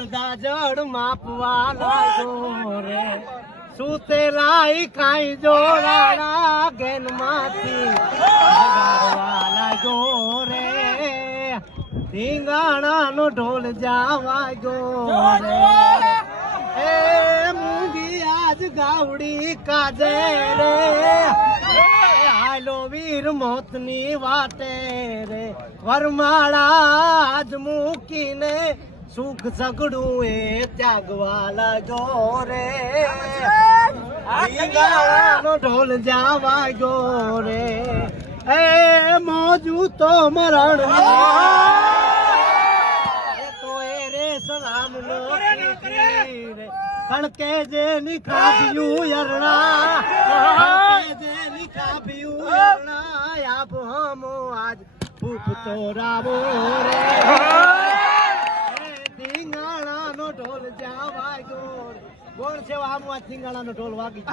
અડધા જડ માપવા લાગ્યો રે સુતેલાઈ કાઈ જોડાણા ગેન માંથી લાગ્યો રે ધીંગાણા નો ઢોલ જાવા ગયો રે એ મૂંગી આજ ગાવડી કાજે રે હાલો વીર મોતની વાટે રે વરમાળા આજ મૂકીને સુખ ઝઘડું એ ત્યાગવા લાગ્યો રે નો ઢોલ જાવા ગયો રે એ મોજું તો મરણ તો એ રે સલામ નો કણકે જે નિખાવ્યું યરણા જે નિખાવ્યું યરણા આપ હમો આજ ભૂપ તો રાવો રે ધીંગાણા નો ઢોલ જાવા ગયો કોણ છે આમ આ ધીંગાણા નો ઢોલ વાગી